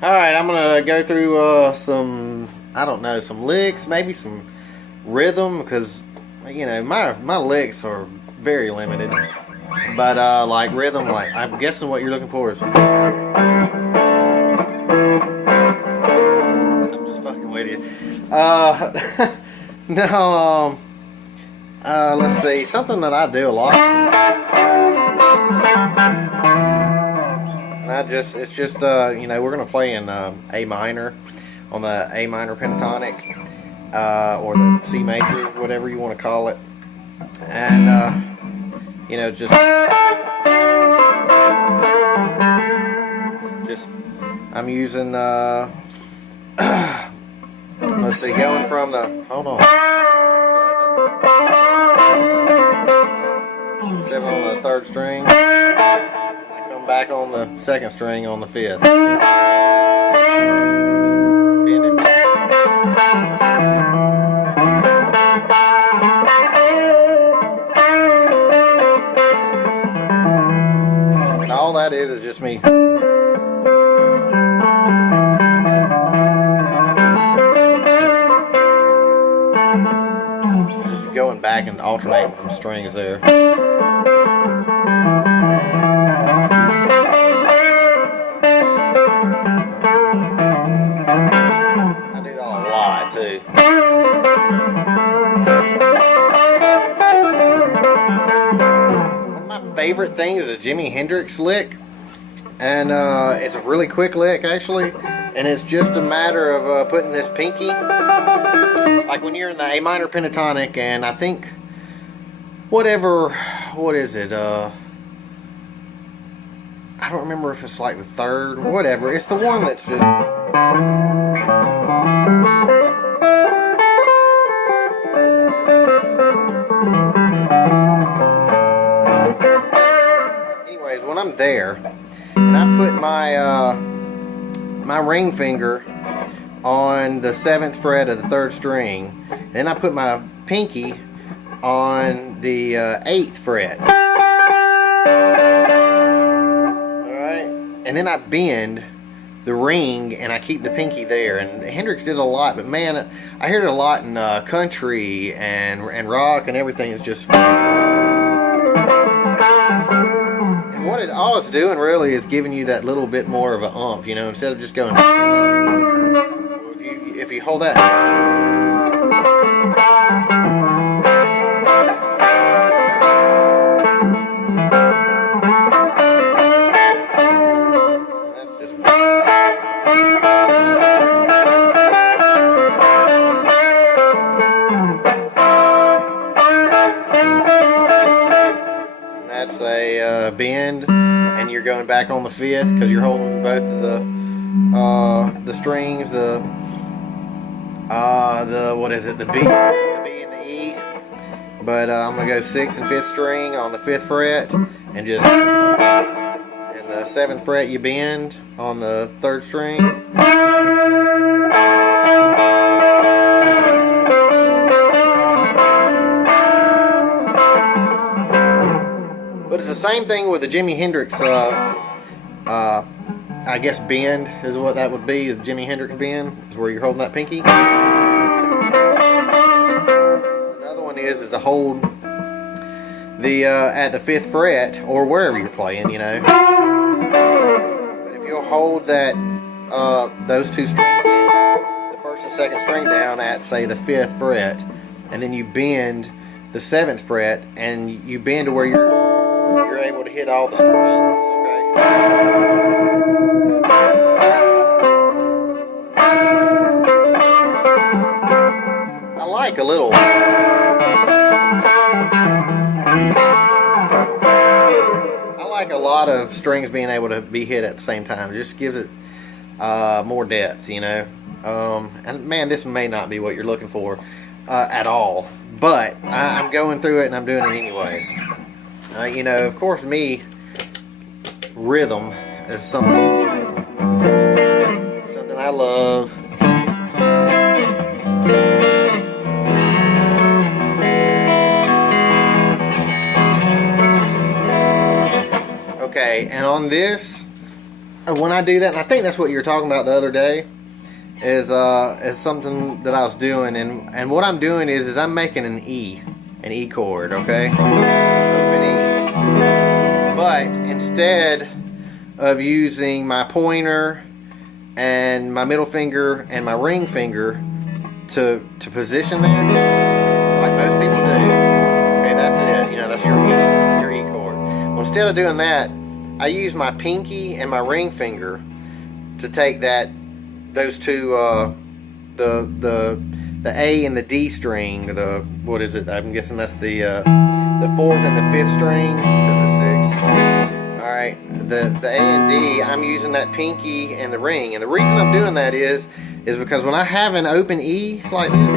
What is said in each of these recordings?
Alright, I'm gonna go through some, I don't know, some licks, maybe some rhythm, because, you know, my licks are very limited. But, like rhythm, like, I'm guessing what you're looking for is. I'm just fucking with you. No, let's see, something that I do a lot. It's just, you know, we're gonna play in A minor, on the A minor pentatonic, or the C major, whatever you want to call it, and you know, just I'm using let's see, going from the seven on the third string. Back on the second string on the fifth. Bend it. And all that is just me. Just going back and alternating from strings there. Too. One of my favorite things is a Jimi Hendrix lick, and it's a really quick lick actually, and it's just a matter of putting this pinky, like when you're in the A minor pentatonic, and I think what is it, I don't remember if it's like the third, whatever, it's the one that's just. Anyways, when I'm there and I put my my ring finger on the 7th fret of the 3rd string, then I put my pinky on the 8th fret. Alright, and then I bend the ring and I keep the pinky there. And Hendrix did a lot, but man, I hear it a lot in country and rock and everything. It's just, and what all it's doing really is giving you that little bit more of an oomph, you know, instead of just going. If you hold that. That's a bend, and you're going back on the 5th because you're holding both of the strings, the what is it, the B and the E. But I'm gonna go 6th and 5th string on the 5th fret, and just in the 7th fret you bend on the 3rd string. But it's the same thing with the Jimi Hendrix, I guess bend is what that would be. The Jimi Hendrix bend is where you're holding that pinky. Another one is a hold the at the 5th fret or wherever you're playing, you know. But if you'll hold that those two strings down, the 1st and 2nd string down at say the 5th fret, and then you bend the 7th fret, and you bend to where you're able to hit all the strings, okay? I like a little. I like a lot of strings being able to be hit at the same time. It just gives it more depth, you know? And man, this may not be what you're looking for at all, but I'm going through it and I'm doing it anyways. You know, of course, rhythm is something I love. Okay, and on this, when I do that, and I think that's what you were talking about the other day, is something that I was doing, and what I'm doing is I'm making an E chord, okay, open E, but instead of using my pointer and my middle finger and my ring finger to position there, like most people do, okay, that's it, you know, that's your E chord. Well, instead of doing that, I use my pinky and my ring finger to take those two, the A and the D string, what is it? I'm guessing that's the 4th and the 5th string, because it's 6. All right, the A and D, I'm using that pinky and the ring, and the reason I'm doing that is because when I have an open E like this,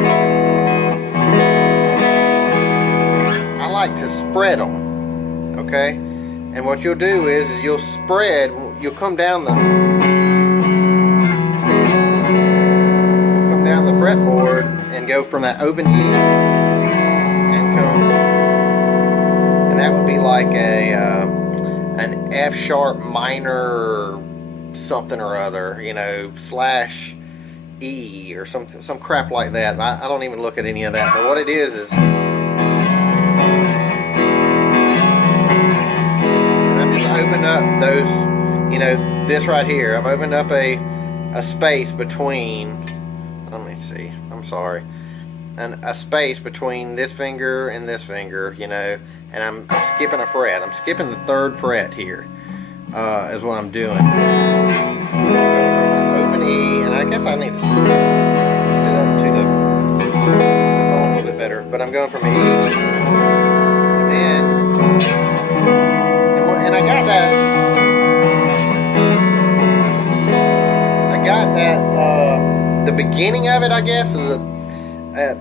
I like to spread them, okay? And what you'll do is you'll come down the fretboard and go from that open E and come, and that would be like an F sharp minor or something or other, you know, slash E or something, some crap like that. I don't even look at any of that, but what it is I'm just opening up those, you know, this right here. I'm opening up a space between, let me see, I'm sorry, and a space between this finger and this finger, you know, and I'm skipping a fret. I'm skipping the 3rd fret here, is what I'm doing. Open E, and I guess I need to sit up to the phone a little bit better, but I'm going from E, and then, and I got that, the beginning of it, I guess, the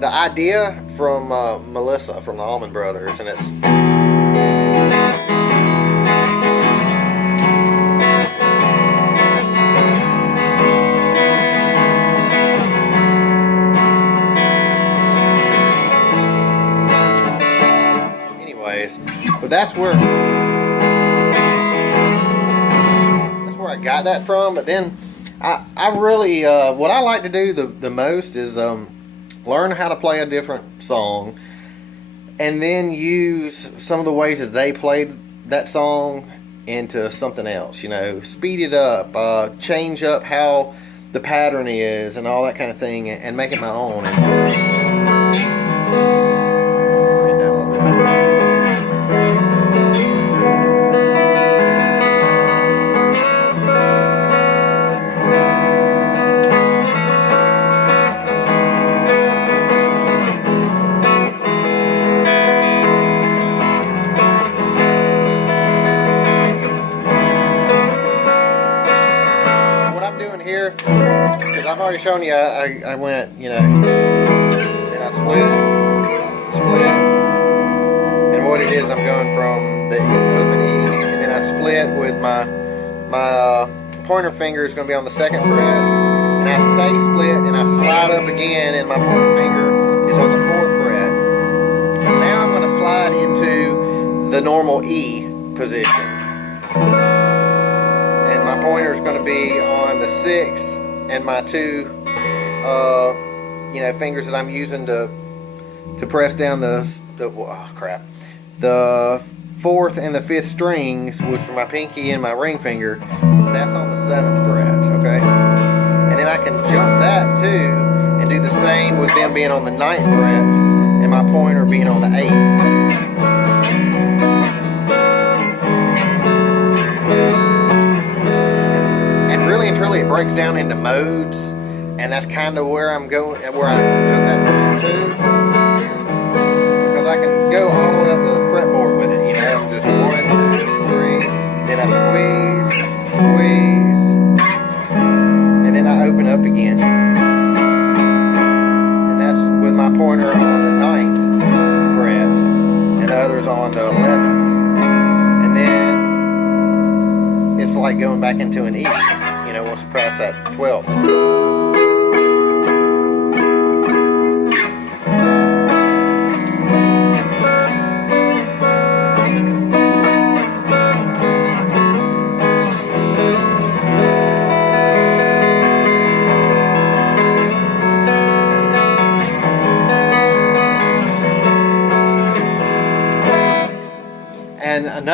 idea from Melissa from the Allman Brothers, and it's anyways, but that's where I got that from. But then I really, what I like to do the most is learn how to play a different song, and then use some of the ways that they played that song into something else. You know, speed it up, change up how the pattern is, and all that kind of thing, and make it my own. Because I've already shown you, I went, you know, and I split, and what it is, I'm going from the open E, and then I split with my pointer finger is going to be on the 2nd fret, and I stay split, and I slide up again, and my pointer finger is on the 4th fret. And now I'm going to slide into the normal E position. My pointer is going to be on the 6th, and my 2 you know, fingers that I'm using to press down the 4th and the 5th strings, which are my pinky and my ring finger, that's on the 7th fret, okay? And then I can jump that too and do the same with them being on the 9th fret and my pointer being on the 8th. Really and truly, it breaks down into modes, and that's kind of where I'm going, where I took that from too, because I can go all the way up the fretboard with it. You know, I'm just 1, 2, 3, then I squeeze, and then I open up again, and that's with my pointer on the 9th fret, and the others on the 11th, and then it's like going back into an E. You know, once you press that 12th.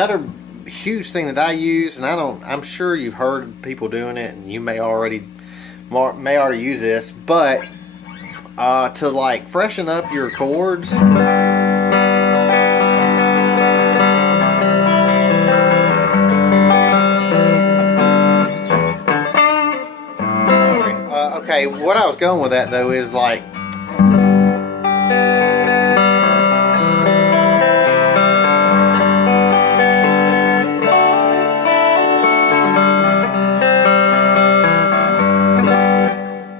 another huge thing that I use, and I'm sure you've heard people doing it, and you may already use this, but to like freshen up your chords. Okay, what I was going with that though is like,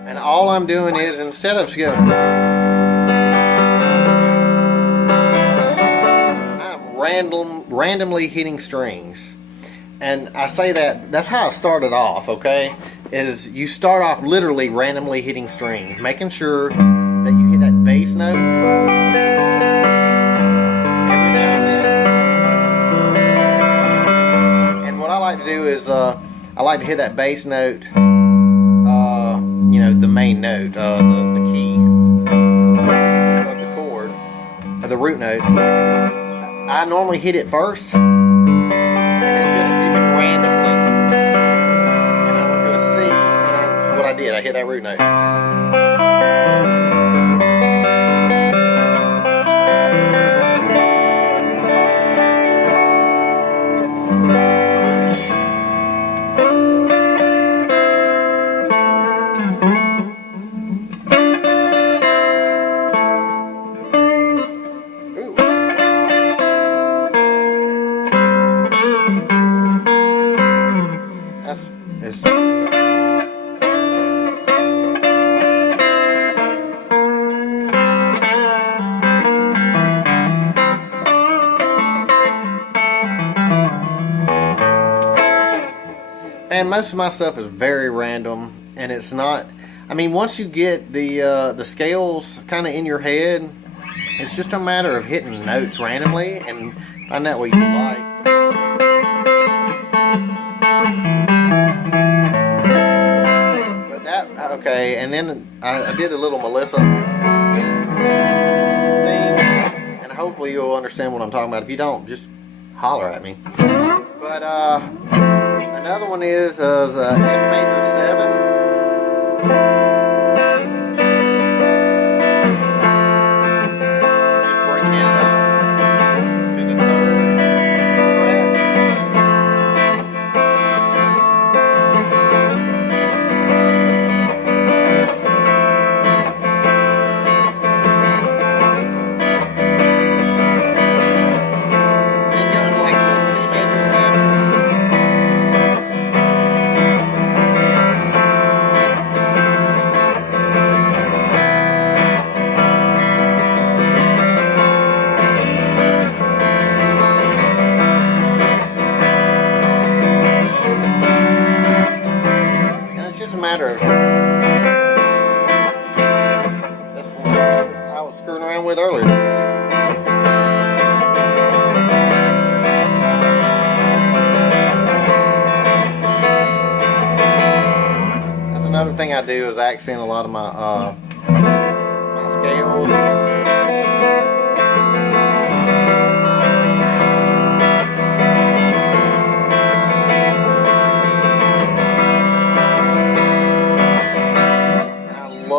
and all I'm doing is, instead of going, I'm randomly hitting strings. And I say that's how I started off, okay? Is you start off literally randomly hitting strings, making sure that you hit that bass note every now and then. And what I like to do is I like to hit that bass note, you know, the main note, the key of the chord, of the root note. I normally hit it first, and then just you can randomly. And I went to a C, and that's what I did. I hit that root note. And most of my stuff is very random, and it's not. I mean, once you get the scales kind of in your head, it's just a matter of hitting notes randomly and find out what you like. But that okay, and then I did the little Melissa thing, and hopefully you'll understand what I'm talking about. If you don't, just holler at me. But another one is F major 7. Just bringing it up to the 3rd fret. Then going like to C major 7. Matter of that's one I was screwing around with earlier. That's another thing I do is accent a lot of my my scales.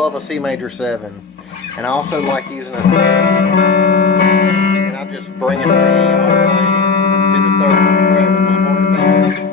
A C major 7, and I also like using a C, and I'll just bring a C all the way to the 3rd fret with my pointer finger.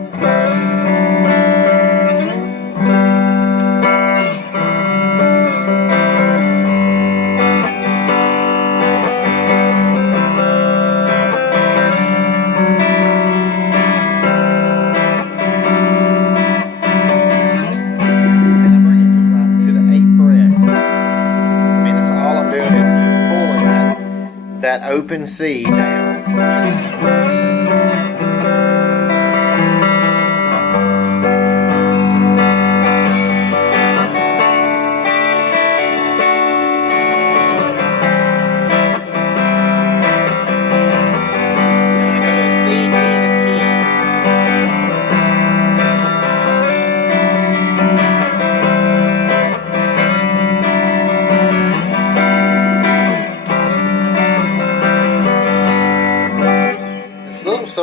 That open C down.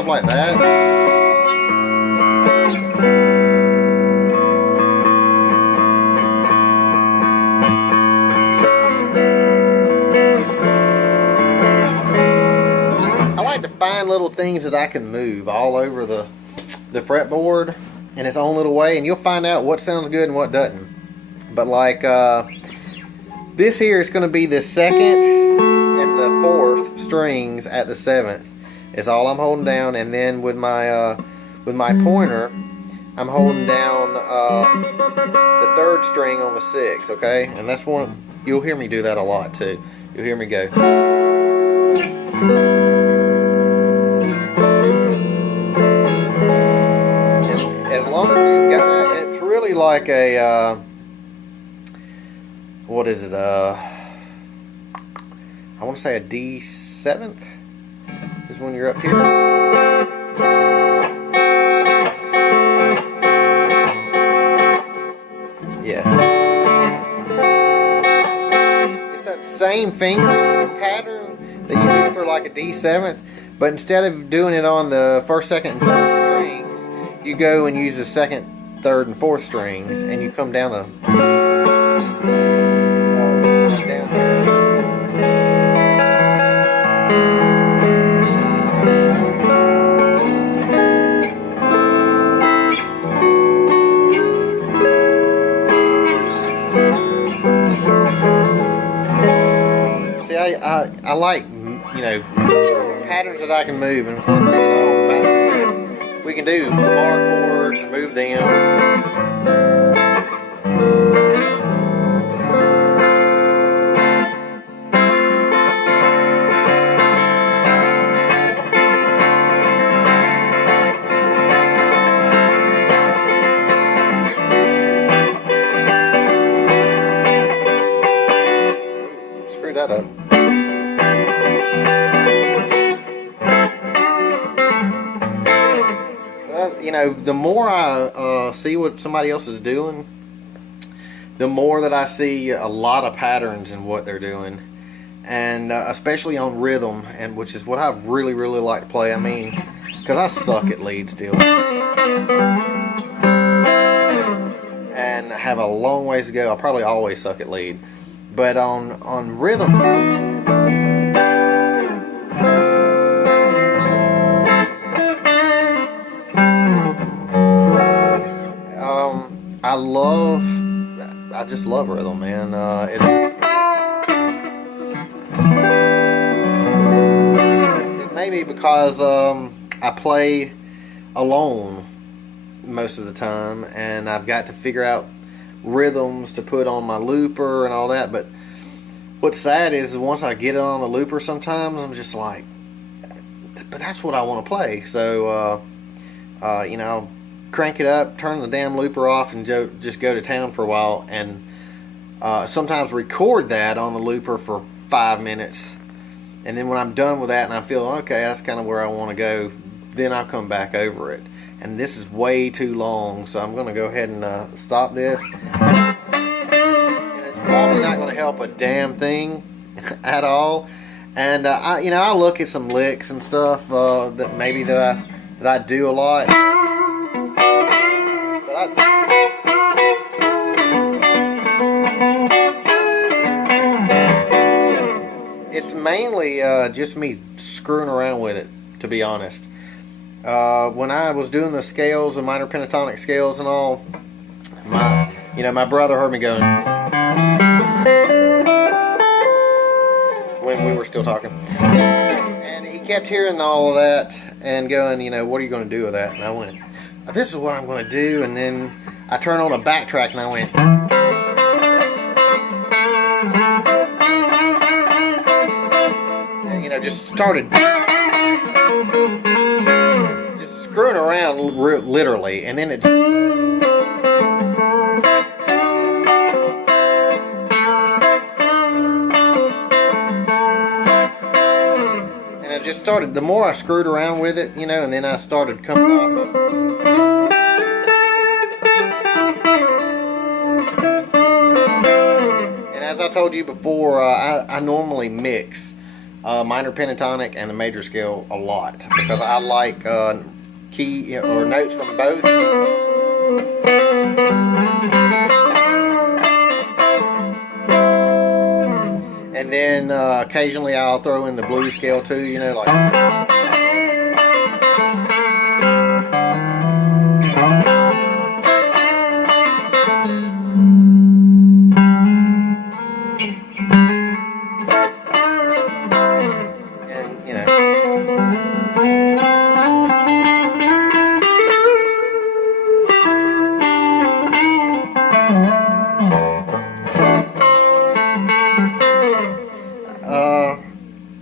stuff like that. I like to find little things that I can move all over the fretboard in its own little way, and you'll find out what sounds good and what doesn't. But like this here is going to be the 2nd and the 4th strings at the 7th is all I'm holding down, and then with my pointer I'm holding down the 3rd string on the 6th. Okay, and that's one you'll hear me do that a lot too. You'll hear me go. As long as you've got that, it's really like a what is it? I want to say a D7th is when you're up here. Yeah, it's that same fingering pattern that you do for like a D7th, but instead of doing it on the 1st, 2nd, and 3rd strings, you go and use the 2nd, 3rd, and 4th strings, and you come down the down here. See, I like, you know, patterns that I can move, and of course we can do bar chords and move them. Screw that up. You know, the more I see what somebody else is doing, the more that I see a lot of patterns in what they're doing, and especially on rhythm, and which is what I really like to play. I mean, because I suck at lead still, and have a long ways to go. I'll probably always suck at lead, but on rhythm. I just love rhythm, man. It may be because I play alone most of the time, and I've got to figure out rhythms to put on my looper and all that. But what's sad is once I get it on the looper, sometimes I'm just like, but that's what I want to play. So you know, I'll crank it up, turn the damn looper off, and just go to town for a while, and sometimes record that on the looper for 5 minutes, and then when I'm done with that and I feel okay, that's kind of where I want to go, then I'll come back over it. And this is way too long, so I'm going to go ahead and stop this, and it's probably not going to help a damn thing at all. And I look at some licks and stuff that maybe that I do a lot. It's mainly just me screwing around with it, to be honest. When I was doing the scales, the minor pentatonic scales and all, my brother heard me going when we were still talking, and he kept hearing all of that and going, what are you going to do with that? And I went, this is what I'm going to do. And then I turned on a backtrack and I went, and, just started just screwing around literally, and then it just, started, the more I screwed around with it, and then I started coming off of it. And as I told you before, I normally mix minor pentatonic and the major scale a lot because I like key or notes from both. And then occasionally I'll throw in the blues scale too, you know, like. And, you know.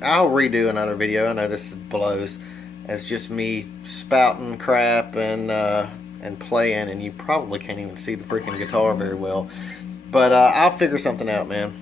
I'll redo another video. I know this blows. It's just me spouting crap and playing, and you probably can't even see the freaking guitar very well. But I'll figure something out, man.